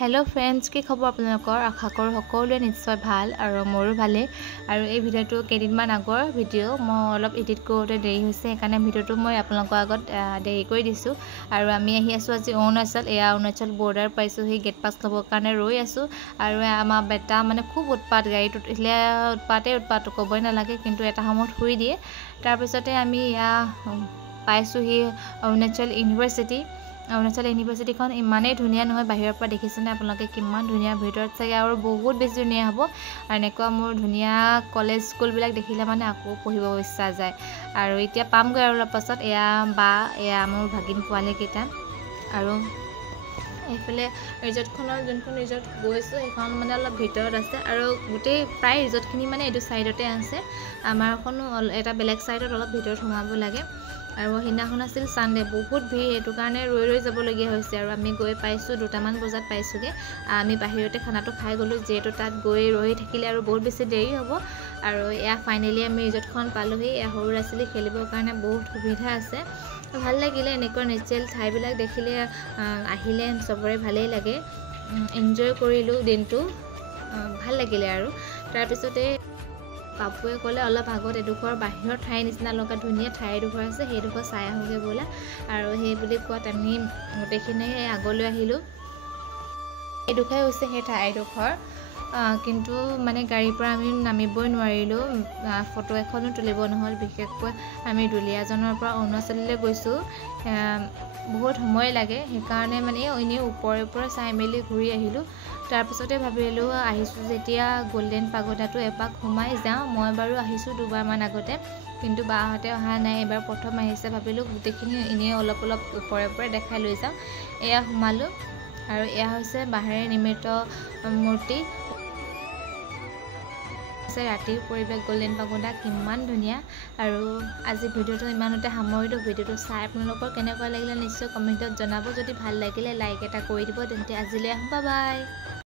hello friends की खबर आपलोकर आशा करूँ सकलोए निश्चय भाल और मोरो भाले और ये भिडिओ केइदिनमान आगर भिडिओ मैं अलप एडिट करोते देरी होइसे সেইকাৰণে भिडिओ मैं आपलोकर आगत देरी कर दिसो और आमी आहि आसो आज अरुणाचल एया अरुणाचल बॉर्डर पाइसो ही गेट पास लबर कारण रई आसो और आमार बेटा माने खूब उत्पात गाड़ीत उठिले उत्पात कबई नालागे किन्तु एटा সময়ত শুই দিয়ে तार पिछते आमी या पाइसो ही अरुणाचल यूनिवर्सिटी इमाने धुनिया নহয় बाहिৰৰ পৰা দেখিছেনে আপোনালোকে কিমান ধুনিয়া ভিতৰত চাগে আৰু বহুত বেছি ধুনিয়া হ'ব আৰু এনেকুৱা মোৰ ধুনিয়া কলেজ স্কুল বিলাক দেখিলে মানে আকৌ পঢ়িব ইচ্ছা যায় আৰু এতিয়া পামগৈ আৰু পাছত এয়া বা এয়া মোৰ ভাগিন পোৱালে কেইটা আৰু এফালে ৰিজৰ্টখনৰ যোনখন ৰিজৰ্ট গৈছো এখন মানে অলপ ভিতৰত আছে আৰু গোটেই প্ৰায় ৰিজৰ্টখিনি মানে এইটো সাইডতে আছে আমাৰখনো এটা বেলেগ সাইডত অলপ ভিতৰত সোমাব লাগে আৰু হিনাখন আছিল সানডে বহুত ভিৰ এটো কাৰণে ৰৈ যাবলগীয়া হৈছে আৰু আমি গৈ পাইছো 2টামান বজাত পাইছোগে আমি বাহিৰতে খানাটো খাই গলো যেটো তাত গৈ ৰৈ থাকিলে আৰু বহুত বেছি দেৰি হ'ব আৰু এয়া ফাইনালি আমি ৰিজৰ্টখন পালোহি এয়া সৰু ৰাছিলি খেলিবৰ কাৰণে বহুত সুবিধা আছে ভাল লাগিলে এনেকুৱা নেচাৰেল ঠাইবিলাক দেখিলে আহিলে সবৰে ভালেই লাগে এনজয় কৰিলো দিনটো ভাল লাগিলে আৰু তাৰ পিছতে পাপুৱে ক'লে অলপ আগত এডোখৰ বাহিৰৰ ঠাই নিচিনা লগা ধুনিয়া ঠাই এডোখৰ আছে সেইডোখৰ চাই আহোগে বলা আৰু সেই বুলি কোৱাত আমি গোটেইখিনি আগলৈ আহিলো এডোখৰ হৈছে সেই ঠাইডোখৰ কিন্তু মানে গাড়ীৰ পৰা আমি নামিবই নোৱাৰিলো ফটো এখনো তুলিব নহল বিশেষকৈ আমি দুলিয়াজনৰ পৰা অৰুণাচললৈ গৈছো বহুত সময় লাগে সেইকাৰণে মানে এনে ওপৰে চাই মেলি ঘূৰি আহিলো তাৰ পিছতে ভাবিলো আহিছো যেতিয়া গোল্ডেন পাগোডাটো এপাক সোমাই যাওঁ মই বাৰু আহিছো দুবাৰমান আগতে কিন্তু বাহতে অহা নাই এবাৰ প্ৰথম আহিছে ভাবিলো গোটেইখিনি এনে অলপ ওপৰে দেখাই লৈ যাওঁ এয়া সোমালো আৰু এয়া হৈছে বাহিৰে নিৰ্মিত মূৰ্তি ৰাতিৰ পৰিৱেশ গোল্ডেন পাগোডা কিমান ধুনিয়া আৰু আজি ভিডিওটো ইমানতে সামৰিলো ভিডিওটো চাই আপোনালোকৰ কেনেকুৱা লাগিলে নিশ্চয় কমেন্টত জনাব যদি ভাল লাগিলে লাইক এটা কৰি দিব তেন্তে আজিলৈ বাই বাই